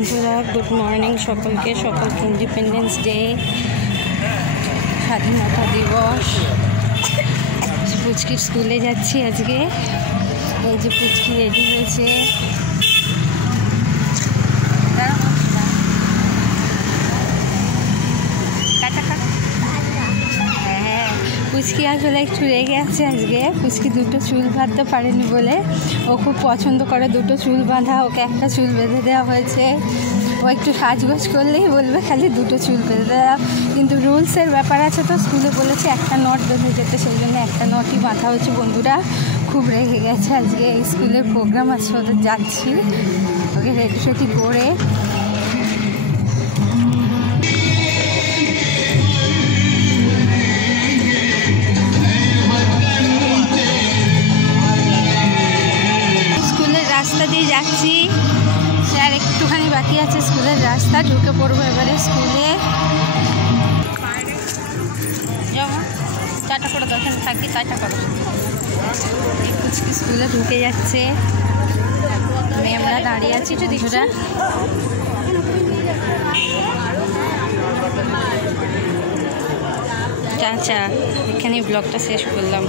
বন্ধুরা, good morning সকলকে। সকলকে ইন্ডিপেন্ডেন্স ডে, স্বাধীনতা দিবস। পুচকির স্কুলে যাচ্ছি আজকে। এই যে পুচকি রেডি হয়েছে। পুচকি আসলে একটু রেগে আছে আজকে। পুচকি দুটো চুল বাঁধতে পারেনি বলে, ও খুব পছন্দ করে দুটো চুল বাঁধা। ওকে একটা চুল বেঁধে দেওয়া হয়েছে। ও একটু সাজগোজ করলেই বলবে খালি দুটো চুল বেঁধে দেওয়া, কিন্তু রুলসের ব্যাপার আছে তো স্কুলে বলেছে একটা নট বেঁধে যেতে, সেই জন্য একটা নটই বাঁধা হয়েছে। বন্ধুরা খুব রেগে গেছে আজকে। স্কুলের প্রোগ্রাম আছে ওদের, যাচ্ছি। ওকে রেডি সেটি করে রাস্তা দিয়ে যাচ্ছি। আর একটুখানি বাকি আছে স্কুলের রাস্তা, ঢুকে পড়বো এবারে স্কুলে। টাটা করে দোকানে থাকি, টাটা করো। স্কুলে ঢুকে যাচ্ছে, আমরা দাঁড়িয়ে আছি। যদি আচ্ছা, এখানে ব্লগটা শেষ করলাম।